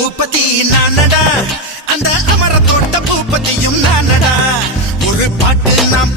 பூப்பதி நானடா, அந்த அமர தோட்ட பூப்பதியும் நானடா. ஒரு பாட்டு நாம்